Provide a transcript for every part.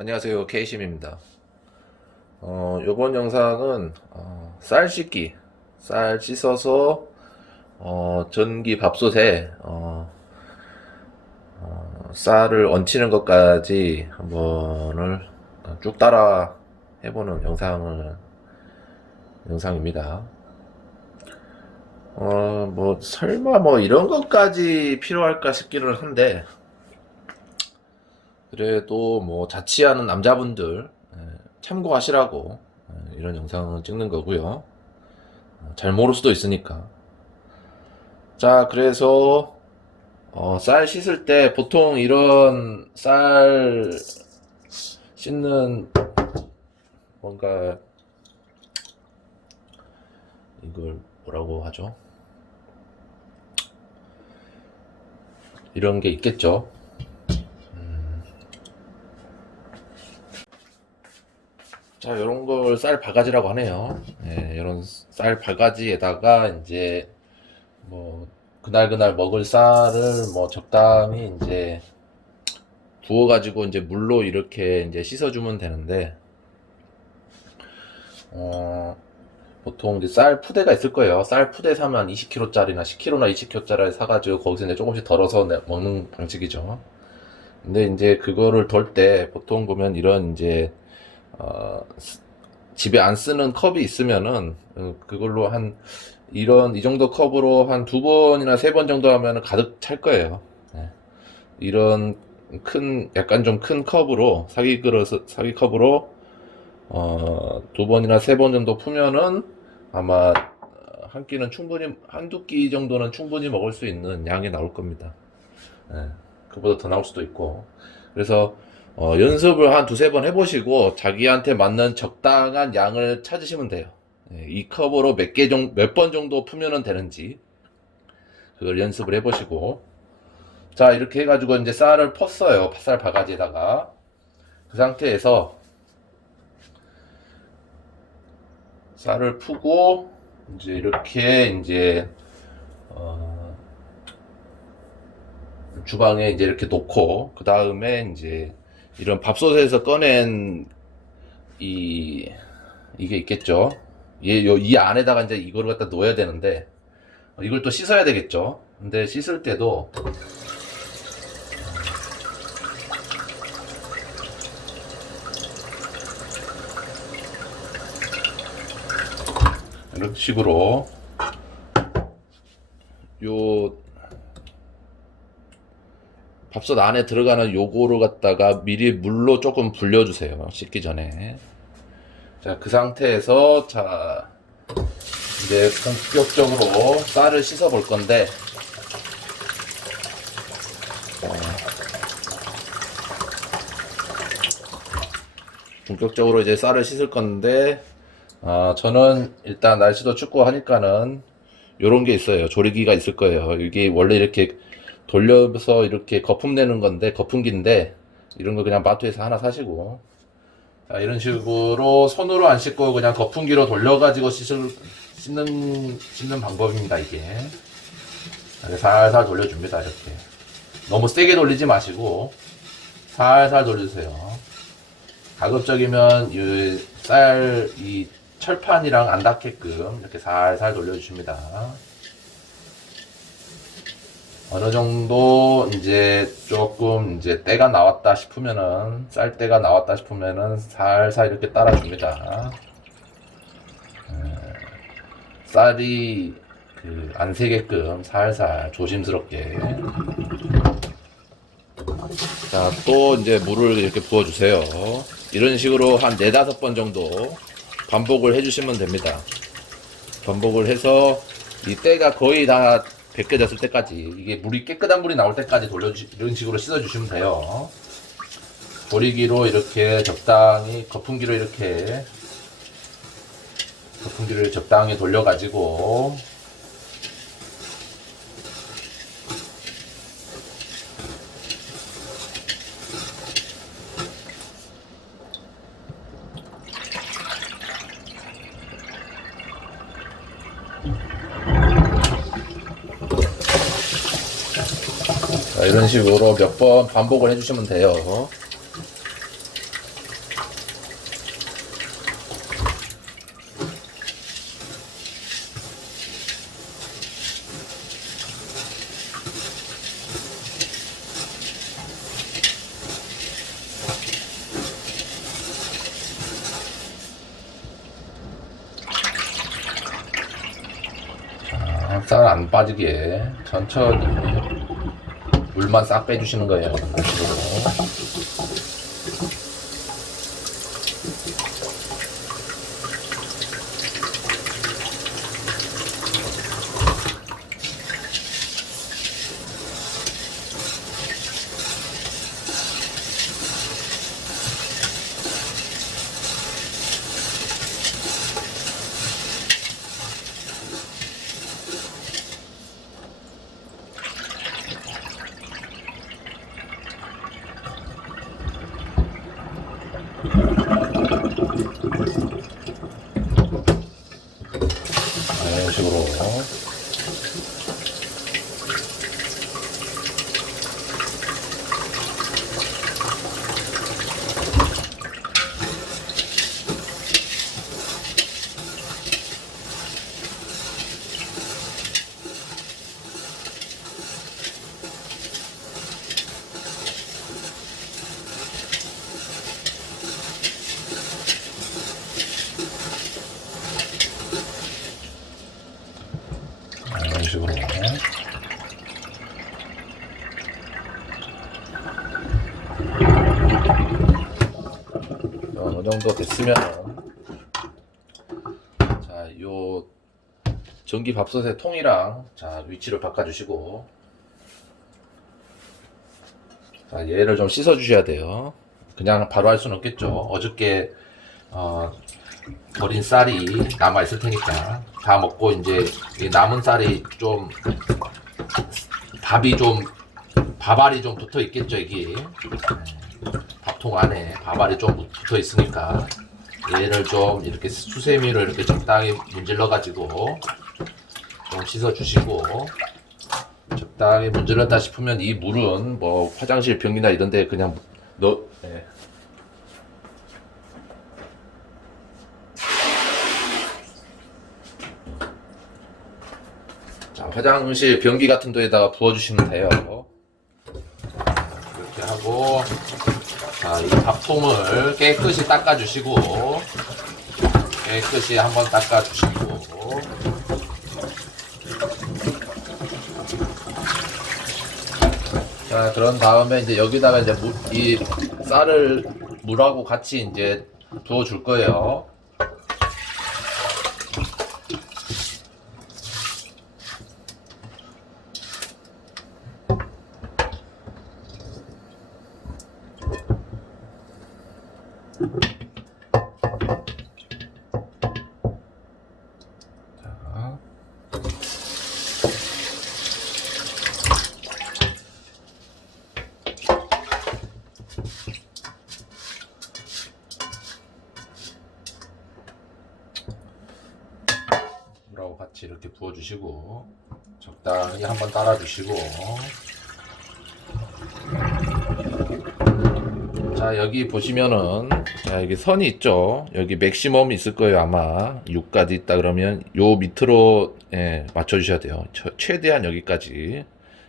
안녕하세요. 케이심입니다. 요번 영상은 쌀 씻기, 쌀 씻어서 전기 밥솥에 쌀을 얹히는 것까지 한번을 쭉 따라 해보는 영상입니다. 뭐 설마 뭐 이런 것까지 필요할까 싶기는 한데, 그래도 뭐 자취하는 남자분들 참고하시라고 이런 영상을 찍는 거고요. 잘 모를 수도 있으니까. 자, 그래서 쌀 씻을 때 보통 이런 쌀 씻는 뭔가 이걸 뭐라고 하죠? 이런 게 있겠죠. 자, 이런 걸 쌀 바가지라고 하네요. 이런 쌀 바가지에다가 이제 뭐 그날 먹을 쌀을 뭐 적당히 이제 부어가지고 이제 물로 이렇게 이제 씻어주면 되는데, 보통 이제 쌀 푸대가 있을 거예요. 쌀 푸대 사면 20kg짜리나 10kg나 20kg짜리 사가지고 거기서 이제 조금씩 덜어서 먹는 방식이죠. 근데 이제 그거를 덜 때 보통 보면 이런 이제 집에 안 쓰는 컵이 있으면은 그걸로 이 정도 컵으로 한 2번이나 3번 정도 하면은 가득 찰 거예요. 이런 약간 좀 큰 컵으로 사기 컵으로 2번이나 3번 정도 푸면은 아마 한두 끼 정도는 충분히 먹을 수 있는 양이 나올 겁니다. 그보다 더 나올 수도 있고. 그래서 연습을 한 2-3번 해보시고 자기한테 맞는 적당한 양을 찾으시면 돼요. 이 컵으로 몇 번 정도 푸면은 되는지 그걸 연습을 해보시고, 자, 이렇게 해가지고 이제 쌀을 펐어요. 쌀 바가지에다가. 그 상태에서 쌀을 푸고 이제 이렇게 이제 주방에 이제 이렇게 놓고, 그 다음에 이제 이런 밥솥에서 꺼낸 이게 있겠죠. 이 안에다가 이제 이거를 갖다 놓아야 되는데, 이걸 또 씻어야 되겠죠. 근데 씻을 때도 이런 식으로 요 밥솥 안에 들어가는 요거를 갖다가 미리 물로 조금 불려주세요. 씻기 전에. 자, 그 상태에서 자, 이제 본격적으로 쌀을 씻어 볼 건데, 본격적으로 이제 쌀을 씻을 건데, 저는 일단 날씨도 춥고 하니까는 요런 게 있어요. 조리기가 있을 거예요. 이게 원래 이렇게 돌려서 이렇게 거품 내는 건데, 거품기인데, 이런 거 그냥 마트에서 하나 사시고, 자, 이런 식으로 손으로 안 씻고 그냥 거품기로 돌려가지고 씻는 방법입니다, 이게. 이렇게 살살 돌려줍니다, 이렇게. 너무 세게 돌리지 마시고, 살살 돌려주세요. 가급적이면 이 철판이랑 안 닿게끔 이렇게 살살 돌려주십니다. 어느 정도 이제 조금 이제 때가 나왔다 싶으면은, 쌀때가 나왔다 싶으면은 살살 이렇게 따라줍니다. 쌀이 안 새게끔 살살 조심스럽게. 자, 또 이제 물을 이렇게 부어주세요. 이런 식으로 한 4-5번 정도 반복을 해주시면 됩니다. 반복을 해서 이 때가 거의 다 벗겨졌을 때까지, 이게 물이 깨끗한 물이 나올 때까지 이런 식으로 씻어주시면 돼요. 조리기로 이렇게 적당히, 거품기를 적당히 돌려가지고, 자, 이런 식으로 몇 번 반복을 해주시면 돼요. 안 빠지게 천천히 물만 싹 빼주시는 거예요. 이런 식으로. 이런 식으로. 이런 식으로. 어느 정도 됐으면, 자, 요 전기 밥솥의 통이랑, 자, 위치를 바꿔주시고, 자, 얘를 좀 씻어 주셔야 돼요. 그냥 바로 할 수는 없겠죠. 어저께 버린 쌀이 남아 있을 테니까 다 먹고 이제 이 남은 쌀이 좀 밥알이 좀 붙어 있겠죠. 이게 밥통 안에 밥알이 좀 붙어 있으니까 얘를 좀 이렇게 수세미로 이렇게 적당히 문질러 가지고 좀 씻어 주시고, 적당히 문질렀다 싶으면 이 물은 뭐 화장실 변기나 이런데 그냥 예. 자, 화장실 변기 같은 데에다가 부어주시면 돼요. 이렇게 하고, 자, 이 밥통을 깨끗이 닦아주시고, 깨끗이 한번 닦아주시고, 자, 그런 다음에 이제 여기다가 이제 이 쌀을 물하고 같이 이제 부어줄 거예요. 자, 물하고 같이 이렇게 부어주시고, 적당히 한번 따라주시고, 자, 여기 보시면은, 자, 여기 선이 있죠. 여기 맥시멈 있을 거예요. 아마 6까지 있다 그러면 요 밑으로, 예, 맞춰주셔야 돼요. 최대한 여기까지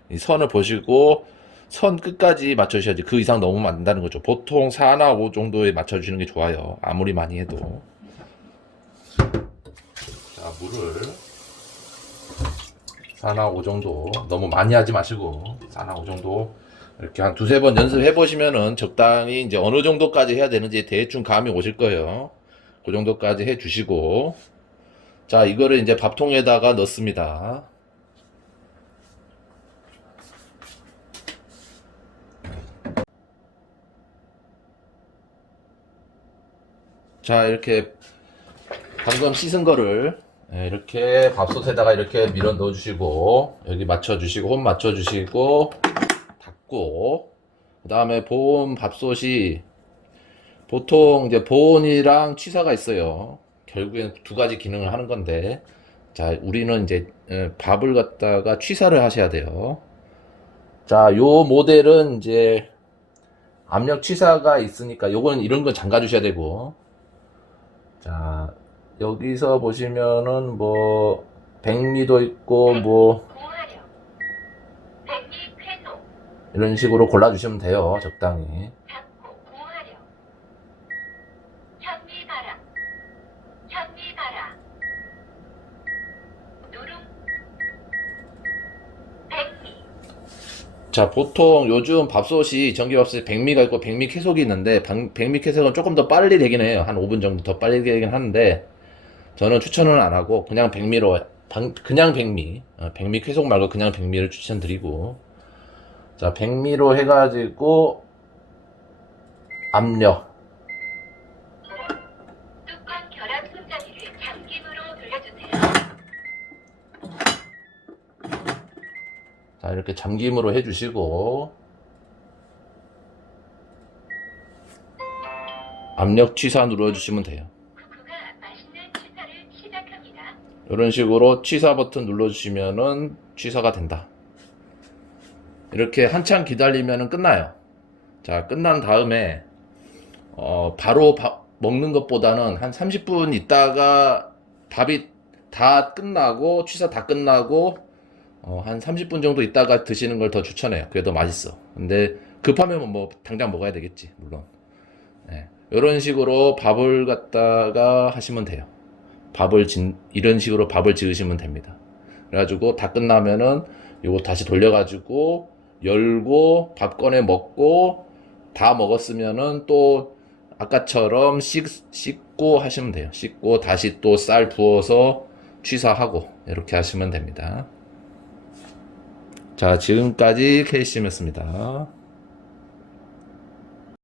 이 선을 보시고 선 끝까지 맞춰주셔야지. 그 이상 넘으면 안 된다는 거죠. 보통 4나 5 정도에 맞춰주시는 게 좋아요. 아무리 많이 해도. 자, 물을 4나 5 정도, 너무 많이 하지 마시고 4나 5 정도 이렇게 한 두세 번 연습해 보시면은 적당히 이제 어느 정도까지 해야 되는지 대충 감이 오실 거예요. 그 정도까지 해 주시고, 자, 이거를 이제 밥통에다가 넣습니다. 자, 이렇게 방금 씻은 거를, 예, 이렇게 밥솥에다가 이렇게 밀어 넣어 주시고, 여기 맞춰 주시고, 홈 맞춰 주시고, 닫고, 그 다음에 보온 밥솥이 보통 이제 보온이랑 취사가 있어요. 결국엔 두 가지 기능을 하는 건데, 자, 우리는 이제 밥을 갖다가 취사를 하셔야 돼요. 자, 요 모델은 이제 압력 취사가 있으니까 요건 이런 건 잠가 주셔야 되고, 자, 여기서 보시면은 뭐 백미도 있고 뭐 이런 식으로 골라 주시면 돼요. 적당히. 자, 보통 요즘 밥솥이 전기밥솥이 백미가 있고 백미 쾌속이 있는데 백미 쾌속은 조금 더 빨리 되긴 해요. 한 5분 정도 더 빨리 되긴 하는데 저는 추천은 안 하고 그냥 백미로 그냥 백미 백미 쾌속 말고 그냥 백미를 추천드리고 자 백미로 해가지고 압력 뚜껑 결합 손잡이를 잠김으로 돌려주세요. 자 이렇게 잠김으로 해주시고 압력 취사 눌러주시면 돼요. 쿠쿠가 맛있는 취사를 시작합니다. 이런 식으로 취사 버튼 눌러주시면은 취사가 된다. 이렇게 한참 기다리면은 끝나요. 자 끝난 다음에 바로 밥 먹는 것보다는 한 30분 있다가 밥이 다 끝나고 취사 다 끝나고 한 30분 정도 있다가 드시는 걸 더 추천해요. 그게 더 맛있어. 근데 급하면 뭐 당장 먹어야 되겠지 물론. 네. 이런 식으로 밥을 갖다가 하시면 돼요. 이런 식으로 밥을 지으시면 됩니다. 그래가지고 다 끝나면은 요거 다시 돌려가지고 열고 밥 꺼내 먹고 다 먹었으면은 또 아까처럼 씻고 하시면 돼요. 씻고 다시 또 쌀 부어서 취사하고 이렇게 하시면 됩니다. 자, 지금까지 케이씨였습니다.